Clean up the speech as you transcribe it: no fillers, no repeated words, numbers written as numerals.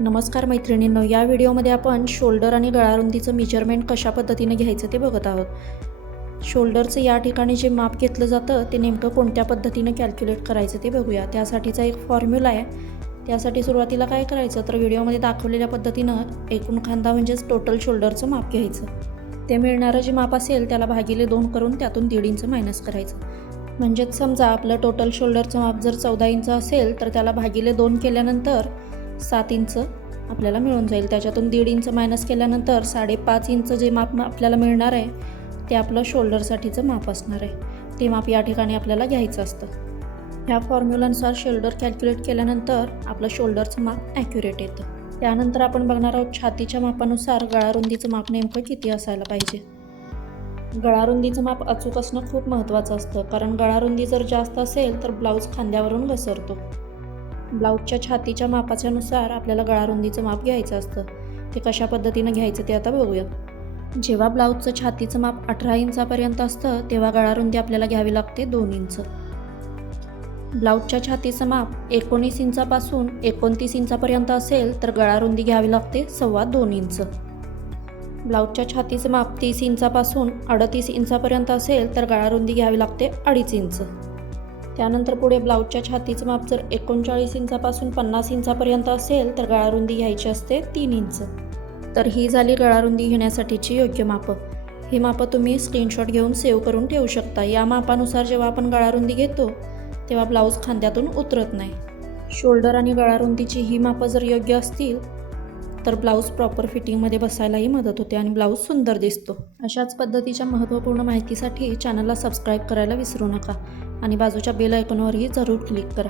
नमस्कार मैत्रिणींनो, या व्हिडिओमध्ये आपण शोल्डर आणि गळारुंदीचं मेजरमेंट कशा पद्धतीने घ्यायचं ते बघत आहोत। शोल्डरचं या ठिकाणी जे माप घेतलं जातं ते नेमकं कोणत्या पद्धतीने कॅल्क्युलेट करायचं ते बघूया। त्यासाठीचा एक फॉर्म्युला आहे। त्यासाठी सुरुवातीला काय करायचं तर व्हिडिओमध्ये दाखवलेल्या पद्धतीनं एकूण खांदा म्हणजेच टोटल शोल्डरचं माप घ्यायचं। ते मिळणारं जे माप असेल त्याला भागिले 2 करून त्यातून 1.5 इंच मायनस करायचं। म्हणजेच समजा आपलं टोटल शोल्डरचं माप जर 14 इंच असेल तर त्याला भागिले 2 केल्यानंतर 7 इंच आपल्याला मिळून जाईल। त्याच्यातून 1.5 इंच मायनस केल्यानंतर 5.5 इंच जे माप आपल्याला मिळणार आहे ते आपलं शोल्डरसाठीचं माप असणार आहे। ते माप या ठिकाणी आपल्याला घ्यायचं असतं। ह्या फॉर्म्युलानुसार शोल्डर कॅल्क्युलेट केल्यानंतर आपलं शोल्डरचं माप ॲक्युरेट येतं। त्यानंतर आपण बघणार आहोत छातीच्या मापानुसार गळारुंदीचं माप नेमकं किती असायला पाहिजे। गळारुंदीचं माप अचूक असणं खूप महत्त्वाचं असतं, कारण गळारुंदी जर जास्त असेल तर ब्लाऊज खांद्यावरून घसरतो। ब्लाऊजच्या छातीच्या मापाच्यानुसार आपल्याला गळारुंदीचं माप घ्यायचं असतं। ते कशा पद्धतीनं घ्यायचं ते आता बघूयात। जेव्हा ब्लाऊजचं छातीचं माप 18 इंचापर्यंत असतं तेव्हा गळारुंदी आपल्याला घ्यावी लागते 2 इंच। ब्लाऊजच्या छातीचं माप 19 इंचापासून 29 इंचापर्यंत असेल तर गळारुंदी घ्यावी लागते 2.25 इंच। ब्लाऊजच्या छातीचं माप 30 इंचापासून 38 इंचापर्यंत असेल तर गळारुंदी घ्यावी लागते 2.5 इंच। त्यानंतर पुढे ब्लाऊजच्या छातीचं माप जर 39 इंचापासून 50 इंचापर्यंत असेल तर गळारुंदी घ्यायची असते 3 इंच। तर ही झाली गळारुंदी घेण्यासाठीची योग्य मापं। ही मापं तुम्ही स्क्रीनशॉट घेऊन सेव्ह करून ठेवू शकता। या मापानुसार जेव्हा आपण गळारुंदी घेतो तेव्हा ब्लाऊज खांद्यातून उतरत नाही। शोल्डर आणि गळारुंदीची ही मापं जर योग्य असतील तर ब्लाऊज प्रॉपर फिटिंगमध्ये बसायलाही मदत होते आणि ब्लाऊज सुंदर दिसतो। अशाच पद्धतीच्या महत्त्वपूर्ण माहितीसाठी चॅनलला सबस्क्राईब करायला विसरू नका आणि बाजूच्या बेल आयकॉनवरही जरूर क्लिक करा।